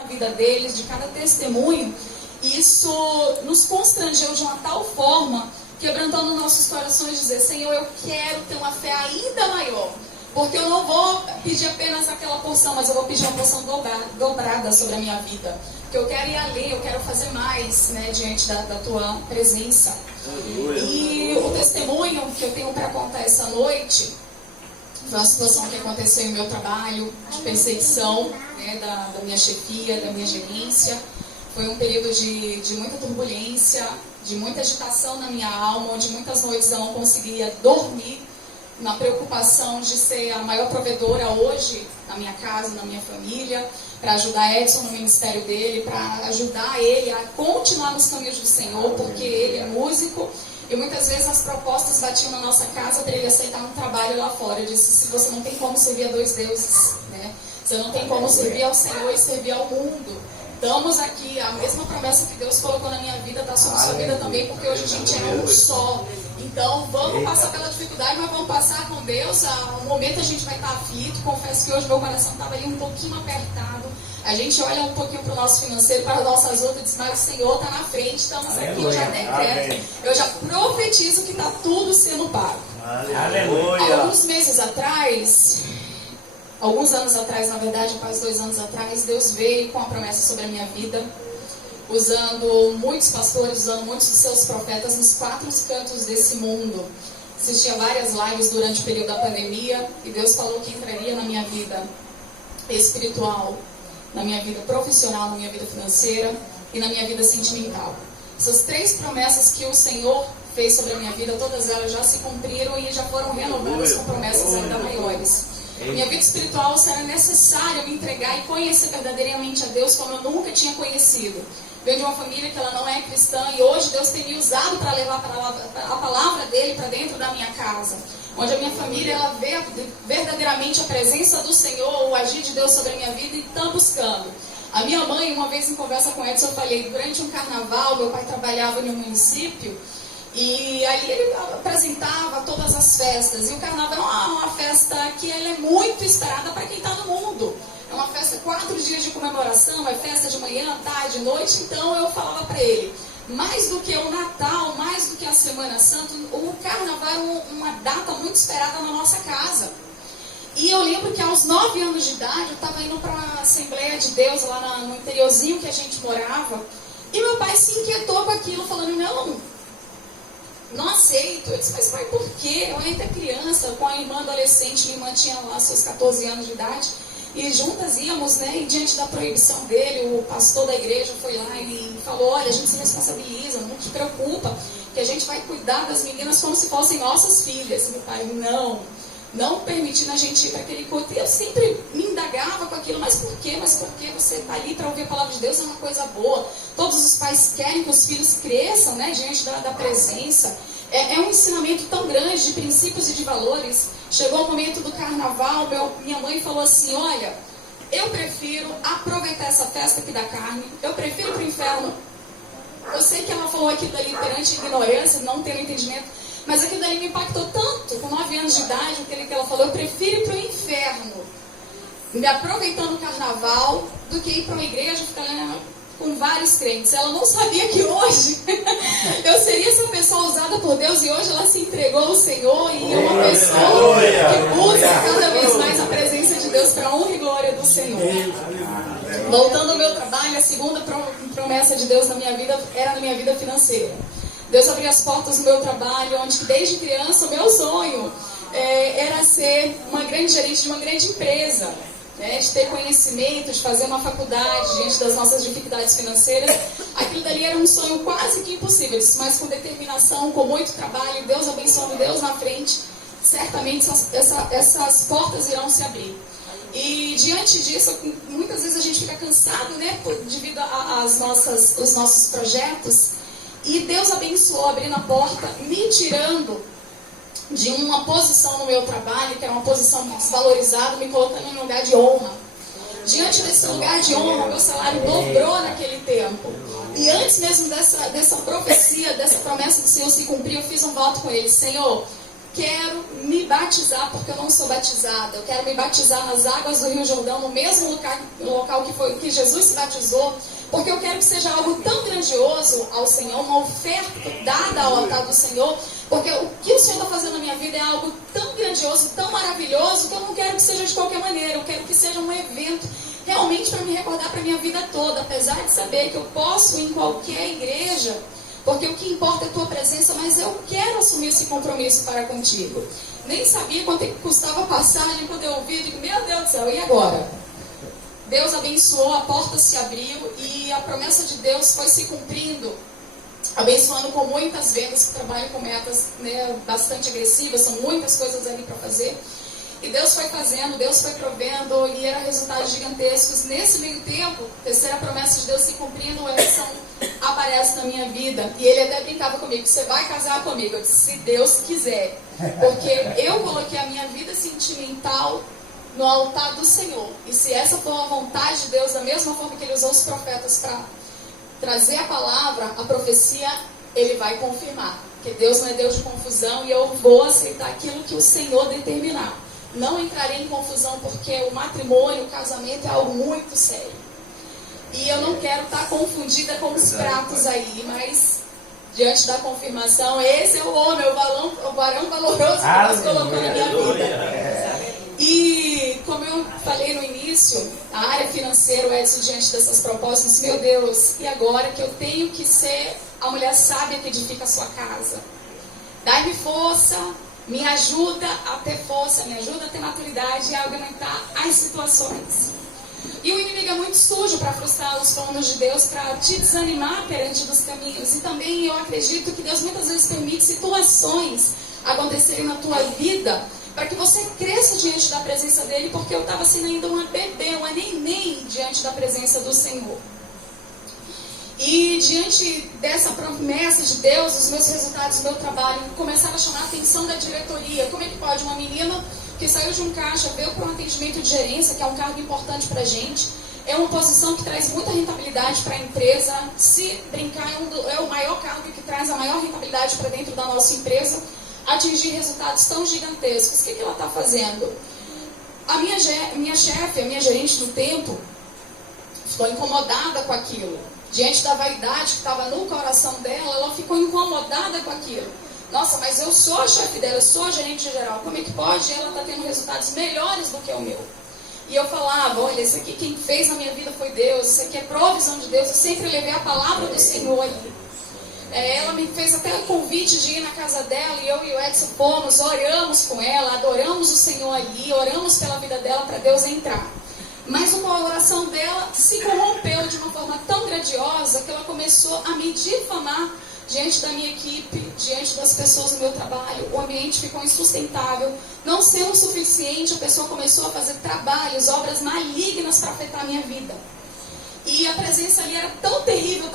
na vida deles, de cada testemunho, isso nos constrangeu de uma tal forma, quebrantando nossos corações, dizer: Senhor, eu quero ter uma fé ainda maior, porque eu não vou pedir apenas aquela porção, mas eu vou pedir uma porção dobrada sobre a minha vida, porque eu quero ir além, eu quero fazer mais, né, diante da tua presença. E o testemunho que eu tenho para contar essa noite foi uma situação que aconteceu em meu trabalho, de perseguição, né, da minha chefia, da minha gerência. Foi um período de muita turbulência, de muita agitação na minha alma, onde muitas noites eu não conseguia dormir, na preocupação de ser a maior provedora hoje na minha casa, na minha família, para ajudar Edson no ministério dele, para ajudar ele a continuar nos caminhos do Senhor, porque ele é músico. E muitas vezes as propostas batiam na nossa casa para ele aceitar um trabalho lá fora. Eu disse: se você não tem como servir a dois deuses, né? Você não tem como servir ao Senhor e servir ao mundo. Estamos aqui, a mesma promessa que Deus colocou na minha vida está sobre a sua vida também, porque hoje a gente é um só. Então vamos passar pela dificuldade, mas vamos passar com Deus. Um momento a gente vai estar aflito. Confesso que hoje meu coração estava ali um pouquinho apertado. A gente olha um pouquinho para o nosso financeiro, para as nossas lutas, e diz: mas o Senhor está na frente, estamos aqui. Eu já decreto, eu já profetizo que está tudo sendo pago. Aleluia. Alguns anos atrás, na verdade, quase 2 anos atrás, Deus veio com a promessa sobre a minha vida, usando muitos pastores, usando muitos de seus profetas nos 4 cantos desse mundo. Assistia várias lives durante o período da pandemia, e Deus falou que entraria na minha vida espiritual, na minha vida profissional, na minha vida financeira e na minha vida sentimental. Essas 3 promessas que o Senhor fez sobre a minha vida, todas elas já se cumpriram e já foram renovadas com promessas ainda maiores. Minha vida espiritual, será necessário me entregar e conhecer verdadeiramente a Deus como eu nunca tinha conhecido. Venho de uma família que ela não é cristã, e hoje Deus tem me usado para levar a palavra dele para dentro da minha casa, onde a minha família ela vê verdadeiramente a presença do Senhor, o agir de Deus sobre a minha vida, e está buscando. A minha mãe, uma vez em conversa com Edson, eu falei: durante um carnaval, meu pai trabalhava em um município, e ali ele apresentava todas as festas, e o carnaval é uma festa que ela é muito esperada para quem está no mundo. É uma festa, 4 dias de comemoração, é festa de manhã, tarde, noite. Então eu falava para ele: mais do que o Natal, mais do que a Semana Santa, o carnaval é uma data muito esperada na nossa casa. E eu lembro que aos 9 anos de idade eu estava indo para a Assembleia de Deus lá no interiorzinho que a gente morava, e meu pai se inquietou com aquilo, falando: não aceito. Eu disse: mas pai, por quê? Eu ainda criança, com a irmã adolescente, minha irmã tinha lá seus 14 anos de idade, e juntas íamos, né? E diante da proibição dele, o pastor da igreja foi lá e falou: olha, a gente se responsabiliza, não te preocupa, que a gente vai cuidar das meninas como se fossem nossas filhas. E meu pai: não permitindo a gente ir para aquele culto. E eu sempre me indagava com aquilo: mas por quê? Mas por quê? Você está ali para ouvir a palavra de Deus, é uma coisa boa. Todos os pais querem que os filhos cresçam, né, diante da presença. É um ensinamento tão grande de princípios e de valores. Chegou o momento do carnaval, minha mãe falou assim: olha, eu prefiro aproveitar essa festa aqui da carne, eu prefiro ir para o inferno. Eu sei que ela falou aquilo dali perante a ignorância, não tendo entendimento, mas aquilo dali me impactou tanto, com 9 anos de idade, aquilo que ela falou: eu prefiro ir para o inferno, me aproveitando o carnaval, do que ir para uma igreja ficar com vários crentes. Ela não sabia que hoje eu seria essa pessoa usada por Deus, e hoje ela se entregou ao Senhor e é uma pessoa que busca cada vez mais a presença de Deus para a honra e glória do Senhor. Voltando ao meu trabalho, a segunda promessa de Deus na minha vida era na minha vida financeira. Deus abriu as portas do meu trabalho, onde desde criança o meu sonho era ser uma grande gerente de uma grande empresa, né, de ter conhecimento, de fazer uma faculdade diante das nossas dificuldades financeiras. Aquilo dali era um sonho quase que impossível, mas com determinação, com muito trabalho, Deus abençoando, Deus na frente, certamente essas portas irão se abrir. E diante disso, muitas vezes a gente fica cansado, né, devido aos nossos projetos. E Deus abençoou, abrindo a porta, me tirando de uma posição no meu trabalho, que era uma posição desvalorizada, me colocando em um lugar de honra. Diante desse lugar de honra, meu salário dobrou naquele tempo. E antes mesmo dessa profecia, dessa promessa do Senhor se cumprir, eu fiz um voto com ele: Senhor, quero me batizar, porque eu não sou batizada. Eu quero me batizar nas águas do Rio Jordão, no mesmo local que Jesus se batizou, porque eu quero que seja algo tão grandioso ao Senhor, uma oferta dada ao altar do Senhor, porque o que o Senhor está fazendo na minha vida é algo tão grandioso, tão maravilhoso, que eu não quero que seja de qualquer maneira. Eu quero que seja um evento realmente para me recordar para a minha vida toda, apesar de saber que eu posso ir em qualquer igreja, porque o que importa é a tua presença, mas eu quero assumir esse compromisso para contigo. Nem sabia quanto custava a passagem, quando eu ouvi, eu digo, meu Deus do céu, e agora? Deus abençoou, a porta se abriu e a promessa de Deus foi se cumprindo, abençoando com muitas vendas, que trabalham com metas, né, bastante agressivas, são muitas coisas ali para fazer. E Deus foi fazendo, Deus foi provendo, e eram resultados gigantescos. Nesse meio tempo, terceira promessa de Deus se cumprindo, o Emerson aparece na minha vida. E ele até brincava comigo, você vai casar comigo? Eu disse, se Deus quiser. Porque eu coloquei a minha vida sentimental no altar do Senhor. E se essa for a vontade de Deus, da mesma forma que Ele usou os profetas para trazer a palavra, a profecia, Ele vai confirmar. Porque Deus não é Deus de confusão e eu vou aceitar aquilo que o Senhor determinar. Não entrarei em confusão, porque o matrimônio, o casamento é algo muito sério. E eu não quero estar confundida com os pratos aí, mas diante da confirmação, esse é o homem, o varão valoroso que Deus colocou na minha vida. E como eu falei no início, a área financeira, o Edson, diante dessas propostas, meu Deus, e agora que eu tenho que ser a mulher sábia que edifica a sua casa? Dai-me força, me ajuda a ter força, me ajuda a ter maturidade e a aguentar as situações. E o inimigo é muito sujo para frustrar os planos de Deus, para te desanimar perante dos caminhos. E também eu acredito que Deus muitas vezes permite situações acontecerem na tua vida para que você cresça diante da presença dele, porque eu estava sendo ainda uma bebê, uma neném diante da presença do Senhor. E diante dessa promessa de Deus, os meus resultados do meu trabalho começaram a chamar a atenção da diretoria. Como é que pode uma menina que saiu de um caixa, veio para um atendimento de gerência, que é um cargo importante para a gente, é uma posição que traz muita rentabilidade para a empresa, se brincar é o maior cargo que traz a maior rentabilidade para dentro da nossa empresa, atingir resultados tão gigantescos. O que ela está fazendo? A minha chefe, a minha gerente no tempo, ficou incomodada com aquilo. Diante da vaidade que estava no coração dela, ela ficou incomodada com aquilo. Nossa, mas eu sou a chefe dela, eu sou a gerente geral. Como é que pode? Ela está tendo resultados melhores do que o meu. E eu falava, olha, isso aqui quem fez na minha vida foi Deus, isso aqui é provisão de Deus. Eu sempre levei a palavra do Senhor ali. Ela me fez até o convite de ir na casa dela, e eu e o Edson fomos, oramos com ela, adoramos o Senhor ali, oramos pela vida dela para Deus entrar. Mas o coração dela se corrompeu de uma forma tão grandiosa que ela começou a me difamar diante da minha equipe, diante das pessoas no meu trabalho. O ambiente ficou insustentável. Não sendo o suficiente, a pessoa começou a fazer trabalhos, obras malignas para afetar a minha vida. E a presença ali era tão terrível,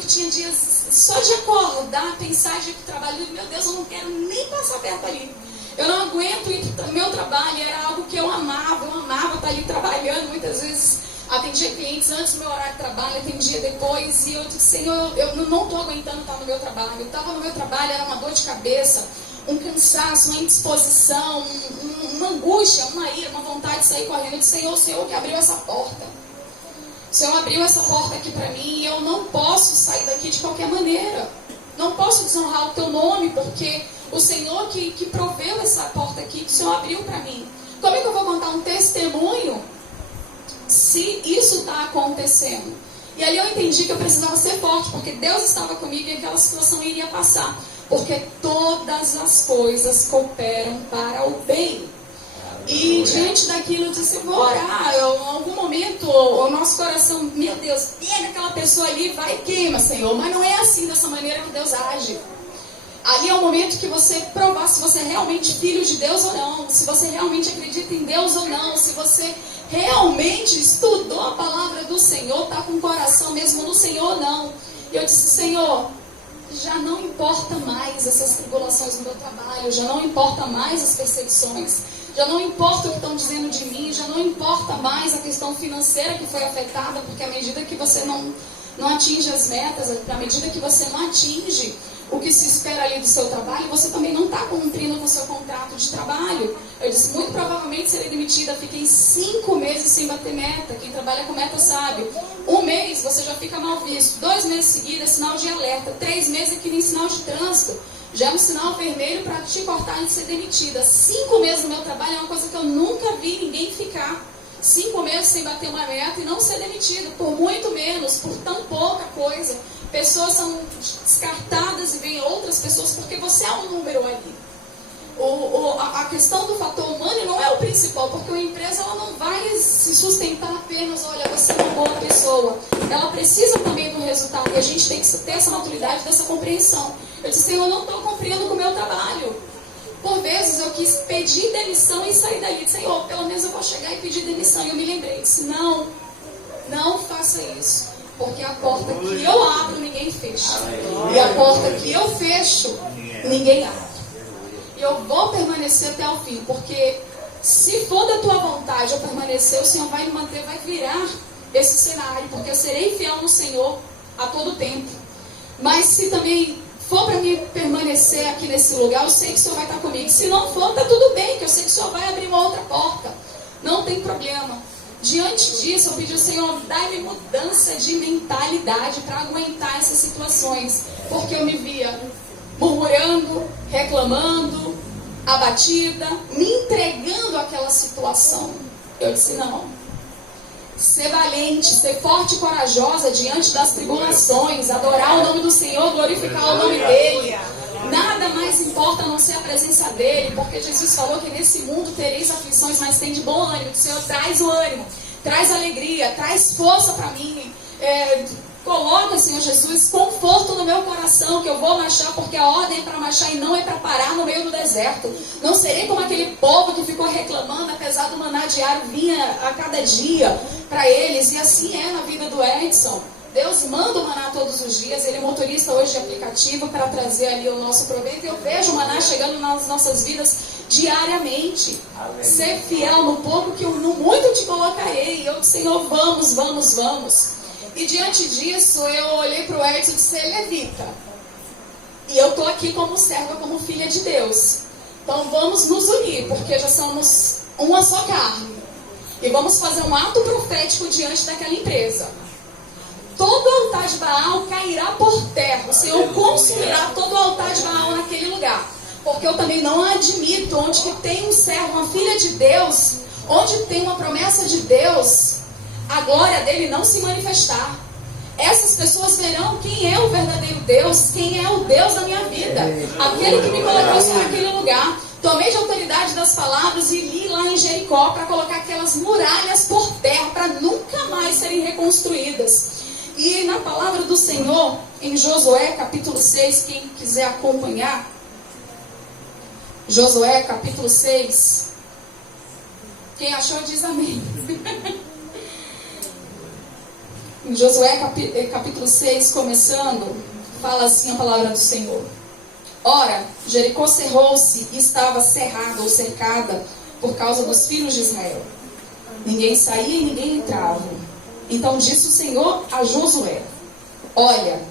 que tinha dias só de acordar, pensar de trabalho, meu Deus, eu não quero nem passar perto ali. Eu não aguento ir para o meu trabalho, era algo que eu amava estar ali trabalhando. Muitas vezes atendia clientes antes do meu horário de trabalho, atendia depois, e eu disse, Senhor, eu não estou aguentando estar no meu trabalho. Eu estava no meu trabalho, era uma dor de cabeça, um cansaço, uma indisposição, uma angústia, uma ira, uma vontade de sair correndo. Eu disse, Senhor, o Senhor que abriu essa porta. O Senhor abriu essa porta aqui para mim e eu não posso sair daqui de qualquer maneira. Não posso desonrar o teu nome, porque o Senhor que proveu essa porta aqui, que o Senhor abriu para mim. Como é que eu vou contar um testemunho se isso está acontecendo? E ali eu entendi que eu precisava ser forte, porque Deus estava comigo e aquela situação iria passar. Porque todas as coisas cooperam para o bem. E diante daquilo eu disse, eu vou orar. Em algum momento o nosso coração, meu Deus, pega aquela pessoa ali, vai e queima, Senhor. Mas não é assim, dessa maneira que Deus age. Ali é o momento que você provar se você é realmente filho de Deus ou não, se você realmente acredita em Deus ou não, se você realmente estudou a palavra do Senhor, está com o coração mesmo no Senhor ou não. E eu disse, Senhor, já não importa mais essas tribulações no meu trabalho, já não importa mais as perseguições, já não importa o que estão dizendo de mim, já não importa mais a questão financeira que foi afetada, porque à medida que você não atinge as metas, à medida que você não atinge o que se espera ali do seu trabalho, você também não está cumprindo com o seu contrato de trabalho. Eu disse, muito provavelmente serei demitida, fiquei 5 meses sem bater meta. Quem trabalha com meta sabe. 1 mês você já fica mal visto, 2 meses seguidos é sinal de alerta, 3 meses é que nem sinal de trânsito, já é um sinal vermelho para te cortar e ser demitida. 5 meses no meu trabalho é uma coisa que eu nunca vi ninguém ficar. 5 meses sem bater uma meta e não ser demitido, por muito menos, por tão pouca coisa. Pessoas são descartadas e vêm outras pessoas porque você é um número ali. A questão do fator humano não é o principal, porque uma empresa ela não vai se sustentar apenas, olha, você é uma boa pessoa. Ela precisa também do resultado e a gente tem que ter essa maturidade, dessa compreensão. Eu disse, Senhor, eu não estou cumprindo com o meu trabalho. Por vezes eu quis pedir demissão e sair dali. Senhor, pelo menos eu vou chegar e pedir demissão. E eu me lembrei, disse, não faça isso. Porque a porta que eu abro, ninguém fecha. E a porta que eu fecho, ninguém abre. E eu vou permanecer até o fim. Porque se for da tua vontade eu permanecer, o Senhor vai me manter, vai virar esse cenário. Porque eu serei fiel no Senhor a todo tempo. Mas se também for para mim permanecer aqui nesse lugar, eu sei que o Senhor vai estar comigo. Se não for, está tudo bem, que eu sei que o Senhor vai abrir uma outra porta. Não tem problema. Diante disso, eu pedi ao Senhor, dá-me mudança de mentalidade para aguentar essas situações. Porque eu me via murmurando, reclamando, abatida, me entregando àquela situação. Eu disse, não. Ser valente, ser forte e corajosa diante das tribulações, adorar o nome do Senhor, glorificar o nome dEle. Nada mais importa a não ser a presença dEle, porque Jesus falou que nesse mundo tereis aflições, mas tem de bom ânimo. O Senhor traz o ânimo, traz alegria, traz força para mim. Coloca, Senhor Jesus, conforto no meu coração, que eu vou marchar, porque a ordem é para marchar e não é para parar no meio do deserto. Não serei como aquele povo que ficou reclamando, apesar do maná diário vinha a cada dia para eles. E assim é na vida do Edson. Deus manda o maná todos os dias, ele é motorista hoje de aplicativo para trazer ali o nosso proveito. E eu vejo o maná chegando nas nossas vidas diariamente. Aleluia. Ser fiel no pouco que no muito te colocarei. E eu disse, Senhor, vamos, vamos, vamos. E diante disso, eu olhei para o Edson e disse, ele é levita. E eu estou aqui como serva, como filha de Deus. Então vamos nos unir, porque já somos uma só carne. E vamos fazer um ato profético diante daquela empresa. Todo altar de Baal cairá por terra. O Senhor consumirá todo o altar de Baal naquele lugar. Porque eu também não admito, onde que tem um servo, uma filha de Deus, onde tem uma promessa de Deus, a glória dele não se manifestar. Essas pessoas verão quem é o verdadeiro Deus, quem é o Deus da minha vida, aquele que me colocou naquele lugar. Tomei de autoridade das palavras e li lá em Jericó para colocar aquelas muralhas por terra, para nunca mais serem reconstruídas. E na palavra do Senhor, em Josué capítulo 6, quem quiser acompanhar, Josué capítulo 6, quem achou diz amém. Em Josué capítulo 6, começando, fala assim a palavra do Senhor. Ora, Jericó cerrou-se e estava cerrada ou cercada por causa dos filhos de Israel. Ninguém saía e ninguém entrava. Então disse o Senhor a Josué, olha,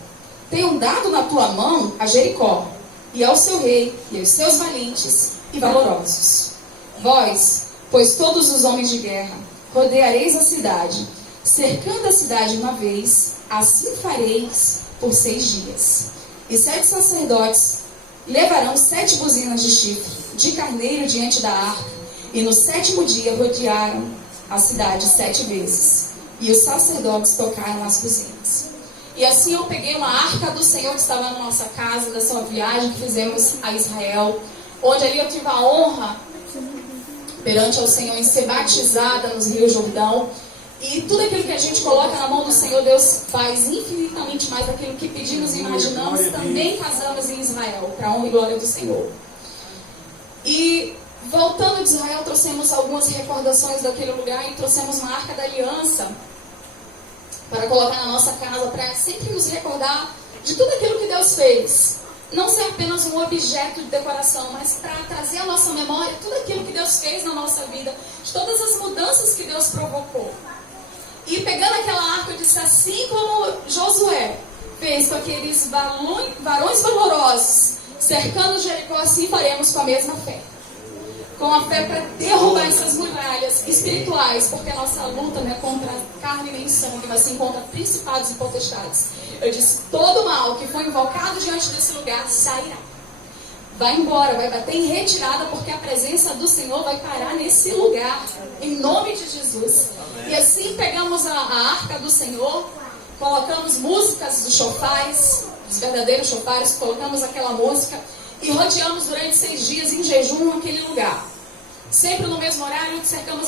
tenho dado na tua mão a Jericó, e ao seu rei, e aos seus valentes e valorosos. Vós, pois todos os homens de guerra, rodeareis a cidade, cercando a cidade uma vez, assim fareis por 6 dias. E 7 sacerdotes levarão 7 buzinas de chifre, de carneiro diante da arca, e no 7º dia rodearam a cidade 7 vezes. E os sacerdotes tocaram as buzinas. E assim eu peguei uma arca do Senhor que estava na nossa casa, dessa viagem que fizemos a Israel, onde ali eu tive a honra perante ao Senhor em ser batizada nos rios Jordão. E tudo aquilo que a gente coloca na mão do Senhor, Deus faz infinitamente mais daquilo que pedimos e imaginamos. Também casamos em Israel, para a honra e glória do Senhor. E voltando de Israel, trouxemos algumas recordações daquele lugar e trouxemos uma arca da aliança para colocar na nossa casa, para sempre nos recordar de tudo aquilo que Deus fez. Não ser apenas um objeto de decoração, mas para trazer à nossa memória tudo aquilo que Deus fez na nossa vida, de todas as mudanças que Deus provocou. E pegando aquela arca, eu disse, assim como Josué fez com aqueles varões valorosos cercando Jericó, assim faremos com a mesma fé. Com a fé para derrubar essas muralhas espirituais, porque a nossa luta não é contra carne nem sangue, mas sim contra principados e potestades. Eu disse, todo mal que foi invocado diante desse lugar sairá. Vai embora, vai bater em retirada, porque a presença do Senhor vai parar nesse lugar, em nome de Jesus. E assim pegamos a arca do Senhor, colocamos músicas dos chofares, dos verdadeiros chofares, colocamos aquela música e rodeamos durante 6 dias em jejum aquele lugar. Sempre no mesmo horário, cercamos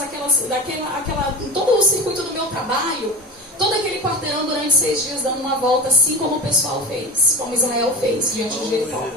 todo o circuito do meu trabalho, todo aquele quarteirão durante 6 dias, dando uma volta, assim como o pessoal fez, como Israel fez diante de Jericó.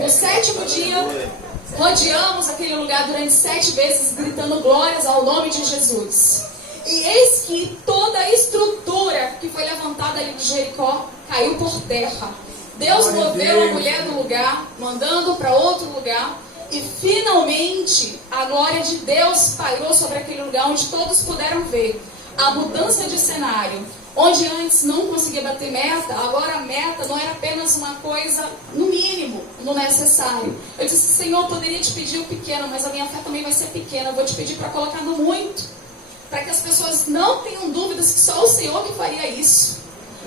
No 7º dia, rodeamos aquele lugar durante 7 vezes, gritando glórias ao nome de Jesus. E eis que toda a estrutura que foi levantada ali de Jericó caiu por terra. Deus moveu a mulher do lugar, mandando para outro lugar. E finalmente a glória de Deus pairou sobre aquele lugar, onde todos puderam ver a mudança de cenário. Onde antes não conseguia bater meta, agora a meta não era apenas uma coisa, no mínimo, no necessário. Eu disse, Senhor, eu poderia te pedir o pequeno, mas a minha fé também vai ser pequena. Eu vou te pedir para colocar no muito, para que as pessoas não tenham dúvidas que só o Senhor que faria isso.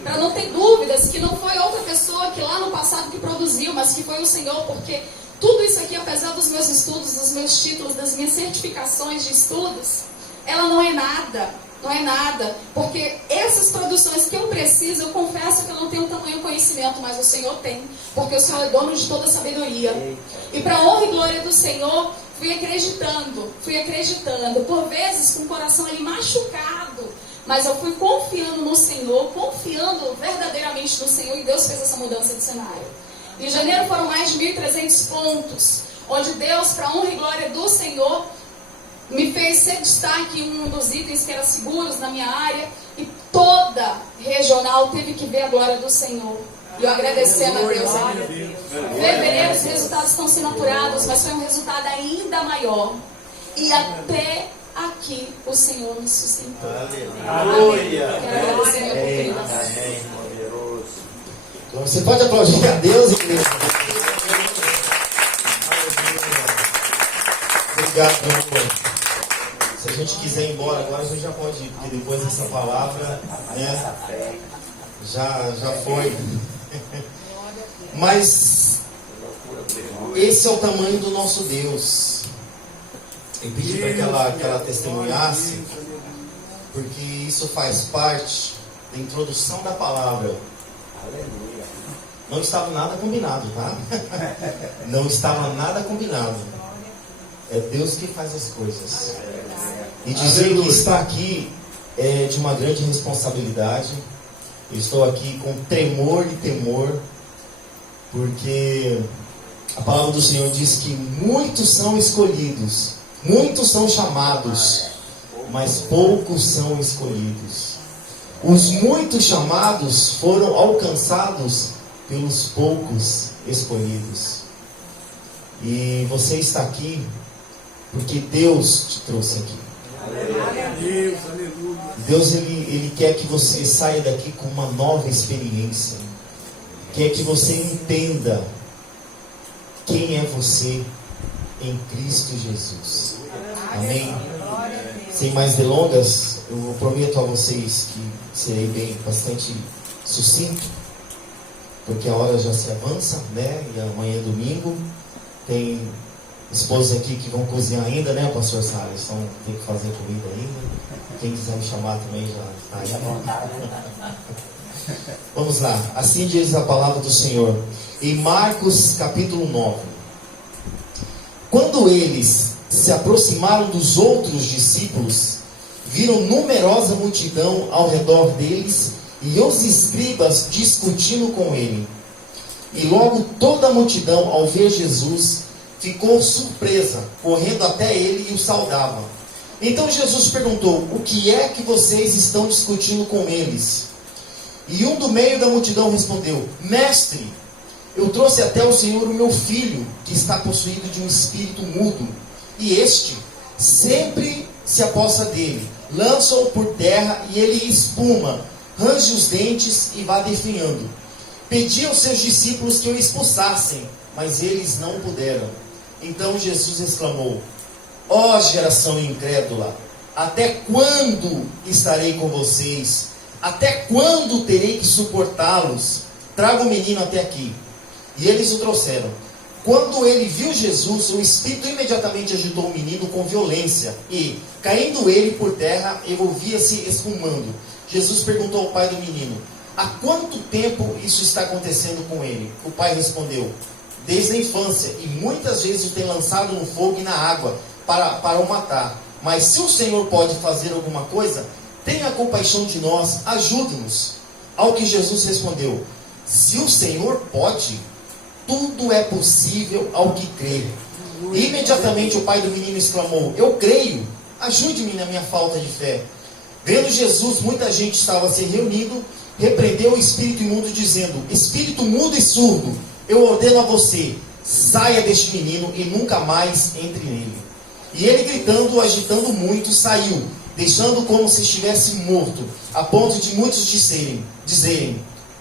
Para não ter dúvidas que não foi outra pessoa que lá no passado que produziu, mas que foi o Senhor, porque tudo isso aqui, apesar dos meus estudos, dos meus títulos, das minhas certificações de estudos, ela não é nada. Não é nada, porque essas produções que eu preciso, eu confesso que eu não tenho tamanho conhecimento, mas o Senhor tem, porque o Senhor é dono de toda a sabedoria. E para a honra e glória do Senhor, fui acreditando, por vezes com o coração ali machucado, mas eu fui confiando no Senhor, confiando verdadeiramente no Senhor, e Deus fez essa mudança de cenário. Em janeiro foram mais de 1.300 pontos, onde Deus, para a honra e glória do Senhor, me fez ser destaque em um dos itens que era seguros na minha área, e toda regional teve que ver a glória do Senhor. E eu agradecendo a Deus. Fevereiro os resultados estão sendo apurados, mas foi um resultado ainda maior. E até aqui o Senhor me sustentou. Aleluia. Quero agradecer a minha oportunidade. Então, você pode aplaudir a Deus, igreja? Obrigado, meu amor. Se a gente quiser ir embora agora, a gente já pode ir, porque depois dessa palavra, né, já foi. Mas esse é o tamanho do nosso Deus. Eu pedi para que ela testemunhasse, porque isso faz parte da introdução da palavra. Não estava nada combinado, tá? Não estava nada combinado. É Deus que faz as coisas. E dizer que está aqui é de uma grande responsabilidade. Eu estou aqui com tremor e temor, porque a palavra do Senhor diz que muitos são escolhidos, muitos são chamados, mas poucos são escolhidos. Os muitos chamados foram alcançados pelos poucos escolhidos. E você está aqui porque Deus te trouxe aqui. Deus ele quer que você saia daqui com uma nova experiência. Quer que você entenda quem é você em Cristo Jesus. Amém? Sem mais delongas, eu prometo a vocês que serei bastante sucinto, porque a hora já se avança, né? E amanhã é domingo. Tem esposas aqui que vão cozinhar ainda, né, pastor Salles? Então tem que fazer comida ainda. Quem quiser me chamar também já está aí. Vamos lá. Assim diz a palavra do Senhor. Em Marcos capítulo 9. Quando eles se aproximaram dos outros discípulos, viram numerosa multidão ao redor deles e os escribas discutindo com ele. E logo toda a multidão, ao ver Jesus, ficou surpresa, correndo até ele e o saudava. Então Jesus perguntou: o que é que vocês estão discutindo com eles? E um do meio da multidão respondeu: Mestre, eu trouxe até o Senhor o meu filho, que está possuído de um espírito mudo, e este sempre se apossa dele, lança-o por terra e ele espuma, range os dentes e vai definhando. Pedi aos seus discípulos que o expulsassem, mas eles não puderam. Então Jesus exclamou: ó geração incrédula, até quando estarei com vocês? Até quando terei que suportá-los? Traga o menino até aqui. E eles o trouxeram. Quando ele viu Jesus, o Espírito imediatamente agitou o menino com violência. E, caindo ele por terra, ele ouvia-se espumando. Jesus perguntou ao pai do menino: há quanto tempo isso está acontecendo com ele? O pai respondeu: desde a infância, e muitas vezes o tem lançado no fogo e na água para o matar. Mas se o Senhor pode fazer alguma coisa, tenha compaixão de nós, ajude-nos. Ao que Jesus respondeu: se o Senhor pode, tudo é possível ao que crê. E imediatamente o pai do menino exclamou: eu creio, ajude-me na minha falta de fé. Vendo Jesus, muita gente estava se reunindo, repreendeu o espírito imundo, dizendo: espírito mudo e surdo, eu ordeno a você, saia deste menino e nunca mais entre nele. E ele, gritando, agitando muito, saiu, deixando como se estivesse morto, a ponto de muitos dizerem: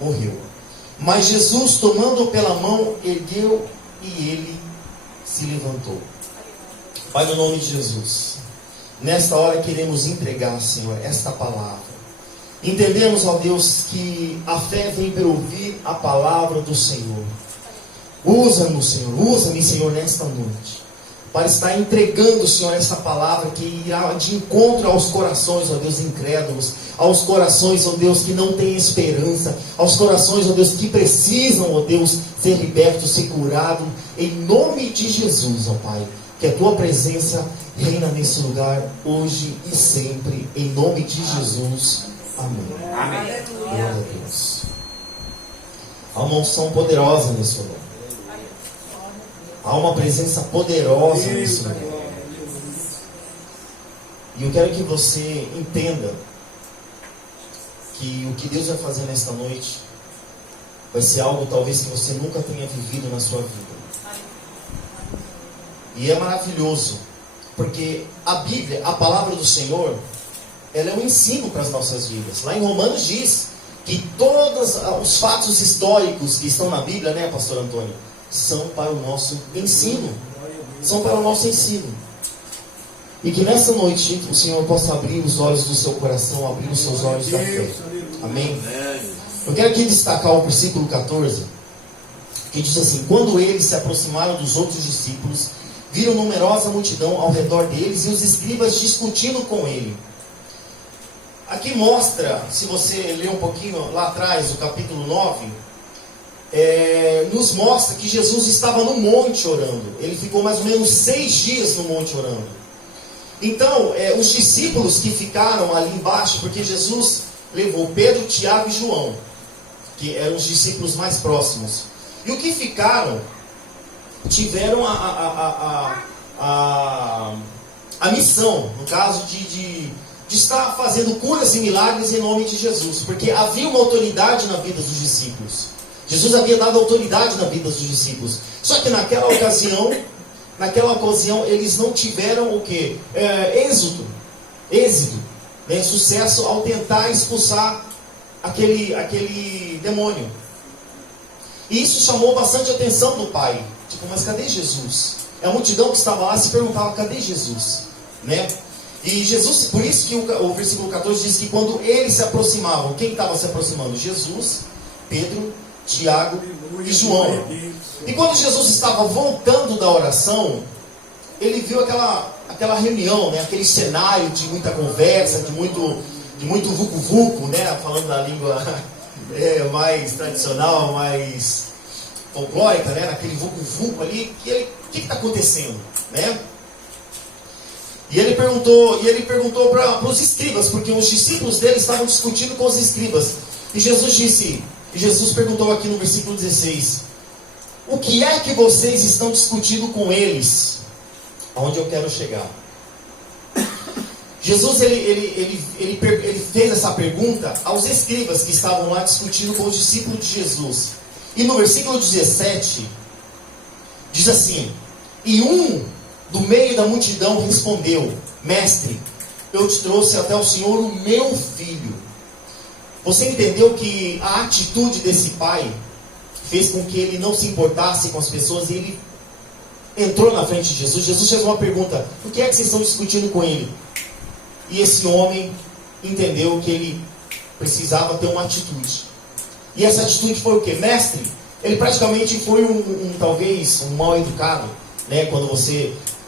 morreu. Mas Jesus, tomando-o pela mão, ergueu e ele se levantou. Pai, no nome de Jesus, nesta hora queremos entregar, Senhor, esta palavra. Entendemos, ó Deus, que a fé vem para ouvir a palavra do Senhor. Usa-nos, Senhor, usa-me, Senhor, nesta noite, para estar entregando, Senhor, essa palavra que irá de encontro aos corações, ó Deus, incrédulos, aos corações, ó Deus, que não têm esperança, aos corações, ó Deus, que precisam, ó Deus, ser libertos, ser curados, em nome de Jesus, ó Pai, que a Tua presença reina nesse lugar, hoje e sempre, em nome de Jesus, amém. Amém. Glória a Deus. Há uma unção poderosa nesse lugar. Há uma presença poderosa nesse lugar. E eu quero que você entenda que o que Deus vai fazer nesta noite vai ser algo talvez que você nunca tenha vivido na sua vida. E é maravilhoso, porque a Bíblia, a palavra do Senhor, ela é um ensino para as nossas vidas. Lá em Romanos diz que todos os fatos históricos que estão na Bíblia, né, pastor Antônio, são para o nosso ensino. São para o nosso ensino. E que nessa noite o Senhor possa abrir os olhos do seu coração, abrir os seus olhos da fé. Amém? Eu quero aqui destacar o versículo 14, que diz assim: quando eles se aproximaram dos outros discípulos, viram numerosa multidão ao redor deles e os escribas discutindo com ele. Aqui mostra, se você ler um pouquinho lá atrás, o capítulo 9, nos mostra que Jesus estava no monte orando. Ele ficou mais ou menos 6 dias no monte orando. Então, os discípulos que ficaram ali embaixo, porque Jesus levou Pedro, Tiago e João, que eram os discípulos mais próximos. E o que ficaram, tiveram a missão, no caso de estar fazendo curas e milagres em nome de Jesus, porque havia uma autoridade na vida dos discípulos. Jesus havia dado autoridade na vida dos discípulos. Só que naquela ocasião eles não tiveram o quê? Êxito, né? Sucesso ao tentar expulsar aquele demônio. E isso chamou bastante a atenção do Pai. Tipo, mas cadê Jesus? A multidão que estava lá se perguntava: cadê Jesus? Né? E Jesus, por isso que o versículo 14 diz que quando eles se aproximavam, quem estava se aproximando? Jesus, Pedro, Tiago e João. E quando Jesus estava voltando da oração, ele viu aquela reunião, né? Aquele cenário de muita conversa, de muito vucu-vucu, né? Falando da língua mais tradicional, mais folclórica, né? Naquele vucu-vucu ali, o que está acontecendo, né? E ele perguntou para os escribas, porque os discípulos dele estavam discutindo com os escribas. E Jesus perguntou aqui no versículo 16: o que é que vocês estão discutindo com eles? Aonde eu quero chegar? Jesus ele fez essa pergunta aos escribas que estavam lá discutindo com os discípulos de Jesus. E no versículo 17 diz assim: e um do meio da multidão respondeu: mestre, eu te trouxe até o Senhor o meu filho. Você entendeu que a atitude desse pai fez com que ele não se importasse com as pessoas, e ele entrou na frente de Jesus. Jesus fez uma pergunta: o que é que vocês estão discutindo com ele? E esse homem entendeu que ele precisava ter uma atitude. E essa atitude foi o quê? Mestre, ele praticamente foi talvez um mal educado, né? Quando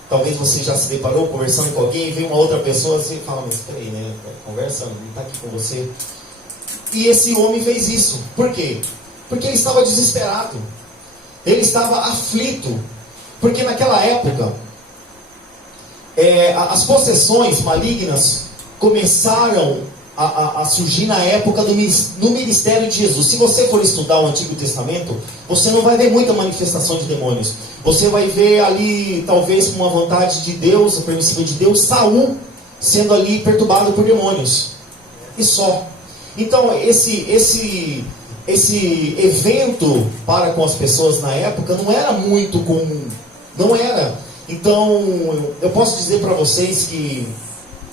talvez você já se deparou conversando com alguém, vem uma outra pessoa assim e fala: mas peraí, né? Conversa, ele está aqui com você. E esse homem fez isso. Por quê? Porque ele estava desesperado. Ele estava aflito. Porque naquela época, as possessões malignas começaram a surgir na época no ministério de Jesus. Se você for estudar o Antigo Testamento, você não vai ver muita manifestação de demônios. Você vai ver ali, talvez com uma vontade de Deus, a permissão de Deus, Saul sendo ali perturbado por demônios. E só. Então, esse evento para com as pessoas na época não era muito comum. Não era. Então, eu posso dizer para vocês que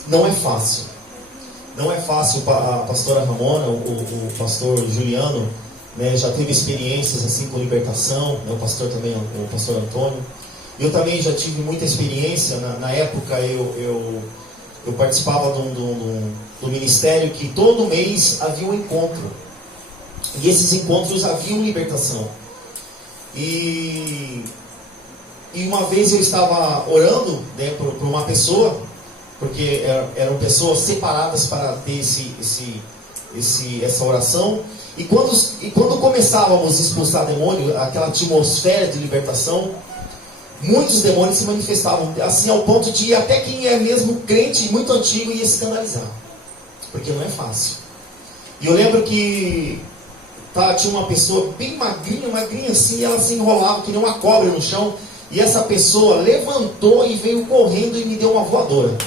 não é fácil. Não é fácil. A pastora Ramona, o pastor Juliano, né, já teve experiências assim com libertação, né, o pastor também, o pastor Antônio. Eu também já tive muita experiência. Na época eu participava do ministério que todo mês havia um encontro. E esses encontros haviam libertação. E uma vez eu estava orando, né, por uma pessoa, porque eram pessoas separadas para ter essa oração. E quando começávamos a expulsar demônio, aquela atmosfera de libertação, muitos demônios se manifestavam, assim ao ponto de até quem é mesmo crente muito antigo ia escandalizar, porque não é fácil. E eu lembro que tinha uma pessoa bem magrinha assim, e ela se enrolava que nem uma cobra no chão, e essa pessoa levantou e veio correndo e me deu uma voadora.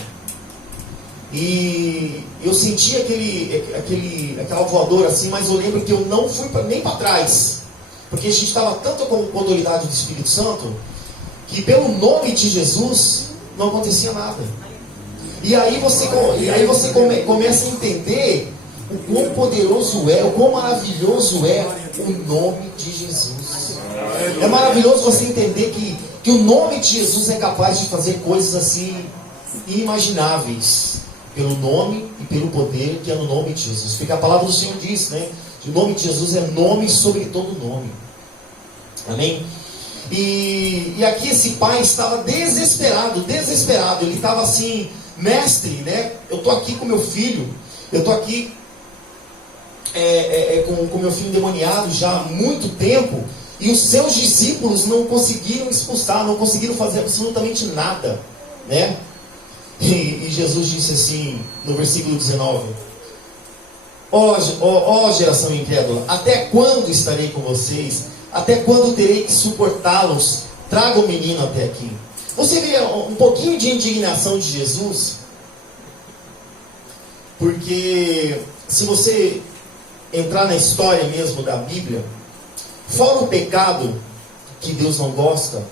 E eu senti aquela voadora assim, mas eu lembro que eu não fui nem para trás, porque a gente estava tanto com a autoridade do Espírito Santo, que pelo nome de Jesus não acontecia nada. E aí você começa a entender o quão poderoso é, o quão maravilhoso é o nome de Jesus. É maravilhoso você entender que o nome de Jesus é capaz de fazer coisas assim inimagináveis, pelo nome e pelo poder que é no nome de Jesus. Porque a palavra do Senhor diz, né? Que o nome de Jesus é nome sobre todo nome. Amém? E aqui esse pai estava desesperado. Ele estava assim: mestre, né? Eu estou aqui com meu filho. Eu estou aqui com meu filho endemoniado já há muito tempo. E os seus discípulos não conseguiram expulsar, não conseguiram fazer absolutamente nada, né? E Jesus disse assim, no versículo 19: ó geração incrédula, até quando estarei com vocês? Até quando terei que suportá-los? Traga o menino até aqui. Você vê um pouquinho de indignação de Jesus? Porque se você entrar na história mesmo da Bíblia, fora o pecado que Deus não gosta,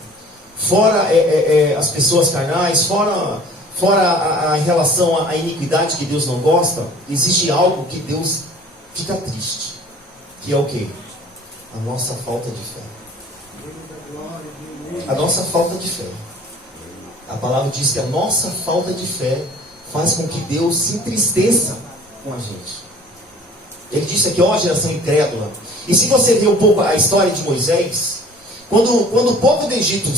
fora as pessoas carnais, fora a relação à iniquidade que Deus não gosta, existe algo que Deus fica triste, que é o quê? A nossa falta de fé. A nossa falta de fé. A palavra diz que a nossa falta de fé faz com que Deus se entristeça com a gente. Ele disse aqui: ó geração incrédula. E se você ver um pouco a história de Moisés, quando o povo do Egito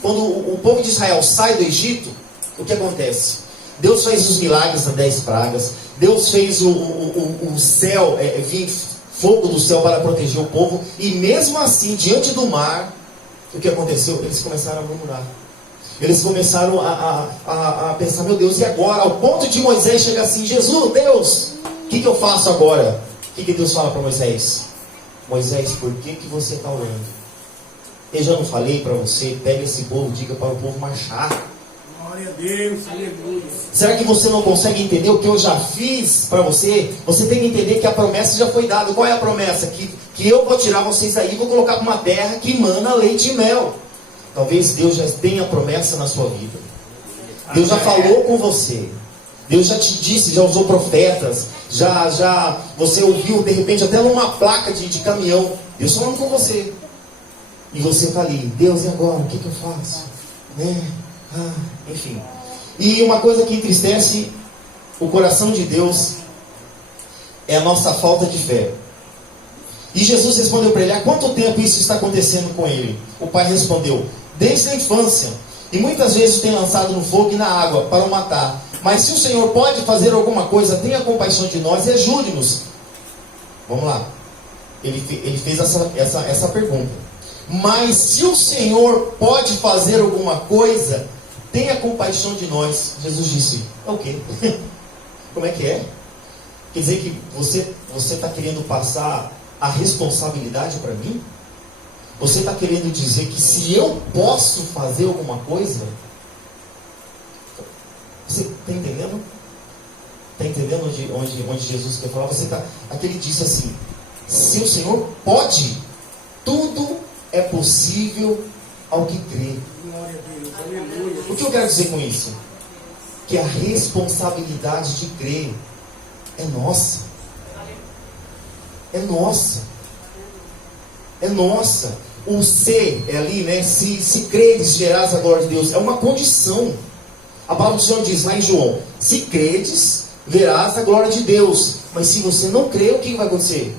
quando o povo de Israel sai do Egito, o que acontece? Deus fez os milagres das 10 pragas. Deus fez o céu, vir fogo do céu para proteger o povo. E mesmo assim, diante do mar, o que aconteceu? Eles começaram a murmurar. Eles começaram a pensar: meu Deus, e agora? Ao ponto de Moisés chegar assim: Jesus, Deus, o que eu faço agora? O que Deus fala para Moisés? Moisés, por que você está orando? Eu já não falei para você? Pega esse povo, diga para o povo marchar. Glória a Deus, aleluia. Será que você não consegue entender o que eu já fiz para você? Você tem que entender que a promessa já foi dada. Qual é a promessa? Que eu vou tirar vocês daí e vou colocar para uma terra que emana leite e mel. Talvez Deus já tenha promessa na sua vida. Deus já falou com você. Deus já te disse, já usou profetas, já você ouviu de repente até numa placa de caminhão, Deus falando com você. E você está ali, Deus, e agora? O que eu faço? Enfim. E uma coisa que entristece o coração de Deus é a nossa falta de fé. E Jesus respondeu para ele: há quanto tempo isso está acontecendo com ele? O pai respondeu: desde a infância. E muitas vezes o tem lançado no fogo e na água para o matar. Mas se o Senhor pode fazer alguma coisa, tenha compaixão de nós e ajude-nos. Vamos lá. Ele fez essa pergunta. Mas se o Senhor pode fazer alguma coisa, tenha compaixão de nós. Jesus disse: é o quê? Como é que é? Quer dizer que você está querendo passar a responsabilidade para mim? Você está querendo dizer que se eu posso fazer alguma coisa? Você está entendendo? Está entendendo onde Jesus quer falar? Aqui ele disse assim: se o Senhor pode, tudo é possível ao que crê. O que eu quero dizer com isso? Que a responsabilidade de crer é nossa. É nossa. É nossa. O ser é ali, né? Se creres, verás a glória de Deus. É uma condição. A palavra do Senhor diz lá em João: se creres, verás a glória de Deus. Mas se você não crer, o que vai acontecer?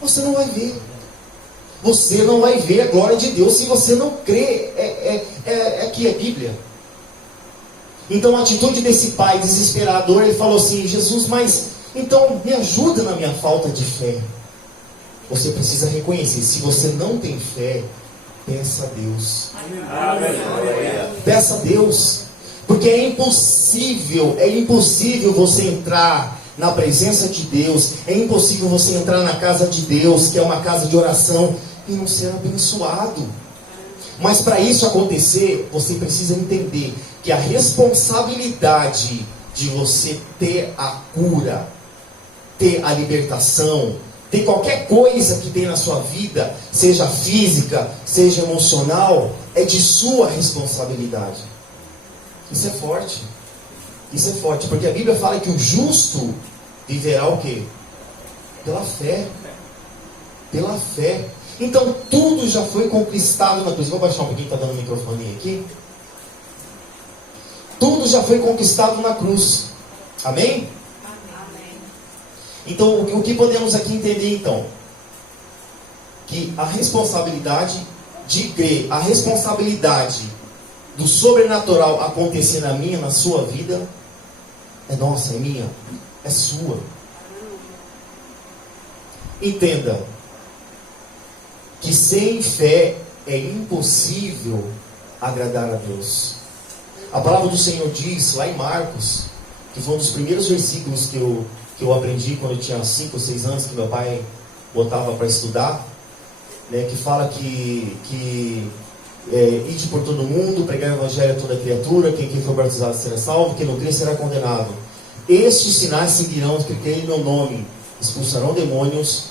Você não vai ver. Você não vai ver a glória de Deus se você não crer. Aqui é Bíblia. Então a atitude desse pai desesperador, ele falou assim: Jesus, mas então me ajuda na minha falta de fé. Você precisa reconhecer, se você não tem fé, peça a Deus. Peça a Deus. Porque é impossível você entrar na presença de Deus, é impossível você entrar na casa de Deus, que é uma casa de oração, e não ser abençoado. Mas para isso acontecer, você precisa entender que a responsabilidade de você ter a cura, ter a libertação, ter qualquer coisa que tem na sua vida, seja física, seja emocional, é de sua responsabilidade. Isso é forte. Isso é forte, porque a Bíblia fala que o justo viverá o quê? Pela fé. Pela fé. Então tudo já foi conquistado na cruz. Vou baixar um pouquinho, está dando o microfone aqui. Tudo já foi conquistado na cruz. Amém? Amém. Então o que podemos aqui entender então? Que a responsabilidade de crer, a responsabilidade do sobrenatural acontecer na minha, na sua vida, é nossa, é minha, é sua. Entenda que sem fé é impossível agradar a Deus. A palavra do Senhor diz lá em Marcos, que foi um dos primeiros versículos que eu aprendi quando eu tinha 5 ou 6 anos, que meu pai botava para estudar, né, que fala que ide por todo mundo, pregar o evangelho a toda criatura, quem for batizado será salvo, quem não crer será condenado. Estes sinais seguirão os que creem em meu nome: expulsarão demônios,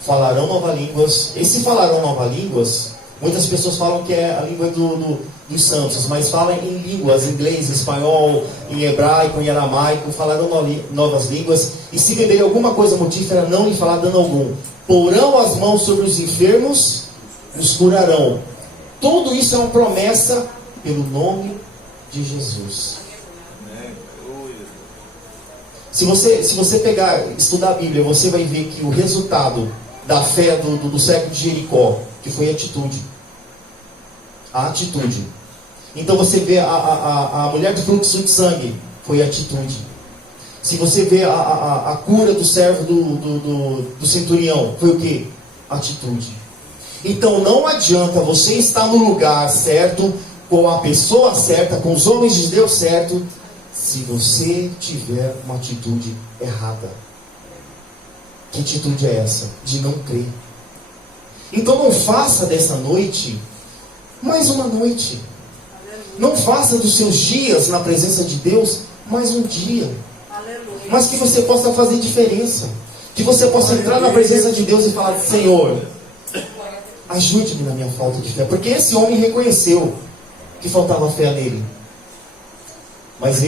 falarão novas línguas. E se falarão novas línguas, muitas pessoas falam que é a língua dos santos, mas falam em línguas, inglês, espanhol, em hebraico, em aramaico, falarão novas línguas. E se beberem alguma coisa mortífera, não lhe falar dano algum. Porão as mãos sobre os enfermos, os curarão. Tudo isso é uma promessa pelo nome de Jesus. Se você estudar a Bíblia, você vai ver que o resultado da fé do século de Jericó, que foi a atitude. A atitude. Então você vê a mulher do fluxo de sangue, foi a atitude. Se você vê a cura do servo do centurião, foi o que? Atitude. Então não adianta você estar no lugar certo, com a pessoa certa, com os homens de Deus certo, se você tiver uma atitude errada. Que atitude é essa? De não crer. Então não faça dessa noite mais uma noite. Não faça dos seus dias na presença de Deus mais um dia. Mas que você possa fazer diferença. Que você possa entrar na presença de Deus e falar: Senhor, ajude-me na minha falta de fé. Porque esse homem reconheceu que faltava fé nele. Mas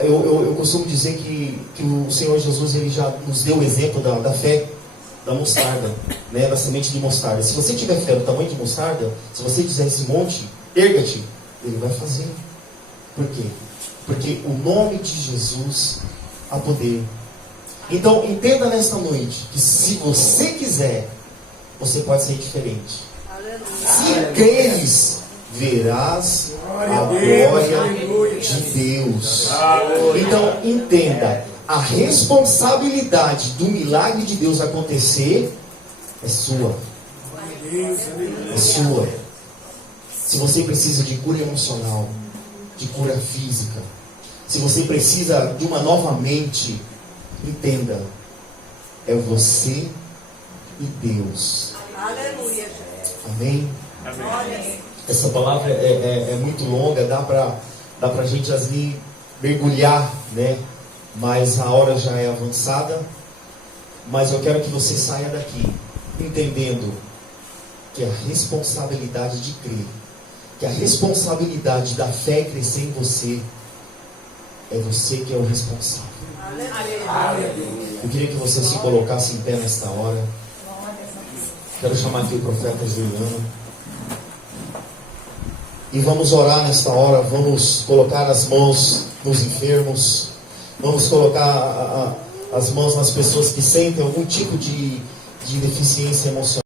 Eu costumo dizer que o Senhor Jesus ele já nos deu o exemplo da fé da mostarda, né? Da semente de mostarda. Se você tiver fé do tamanho de mostarda, se você dizer esse monte, erga-te, ele vai fazer. Por quê? Porque o nome de Jesus há poder. Então entenda nesta noite que se você quiser, você pode ser diferente. Se creres, verás a glória de Deus. Então entenda, a responsabilidade do milagre de Deus acontecer é sua. É sua. Se você precisa de cura emocional, de cura física, se você precisa de uma nova mente, entenda, é você e Deus. Aleluia. Amém? Amém. Essa palavra é muito longa, dá pra gente assim mergulhar, né? Mas a hora já é avançada. Mas eu quero que você saia daqui entendendo que a responsabilidade de crer, que a responsabilidade da fé crescer em você, é você que é o responsável. Eu queria que você se colocasse em pé nesta hora. Quero chamar aqui o profeta Juliano. E vamos orar nesta hora. Vamos colocar as mãos nos enfermos. Vamos colocar as mãos nas pessoas que sentem algum tipo de deficiência emocional.